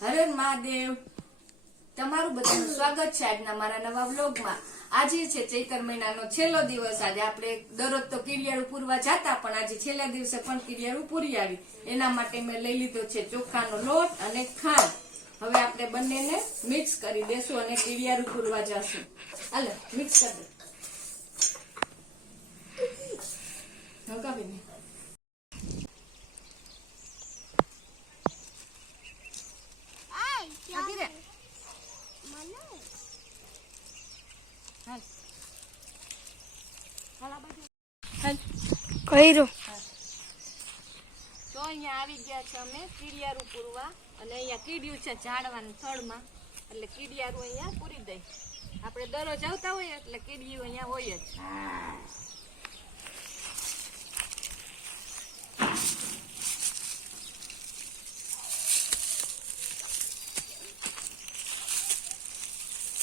હરે મહાદેવ. તમારું બધાનું સ્વાગત છે આજના મારા નવા વ્લોગમાં. આજે છે ચૈતર મહિનાનો છેલ્લો દિવસ. આજે આપણે દરરોજ તો કિડિયાળું પૂરવા જતા, પણ આજે છેલ્લા દિવસે પણ કિડિયાળું પૂરી આવી. એના માટે મેં લઈ લીધો છે ચોખાનો લોટ અને ખાંડ. હવે આપણે બંનેને મિક્સ કરી દેશું અને કિડિયાળું પૂરવા જશું. હાલો, મિક્સ કરી દે. હકાવીને આપી દે હાલ હાલ આ બાજુ હાલ કર્યો તો અહીંયા આવી ગયા છે અમે કીડિયારું પૂરવા અને અહીંયા કીડિયું છે ઝાડવાનું થળમાં. એટલે કીડિયારું અહીંયા પૂરી દઈ. આપણે દરરોજ આવતા હોઈએ એટલે કીડિયું અહીંયા હોય જ.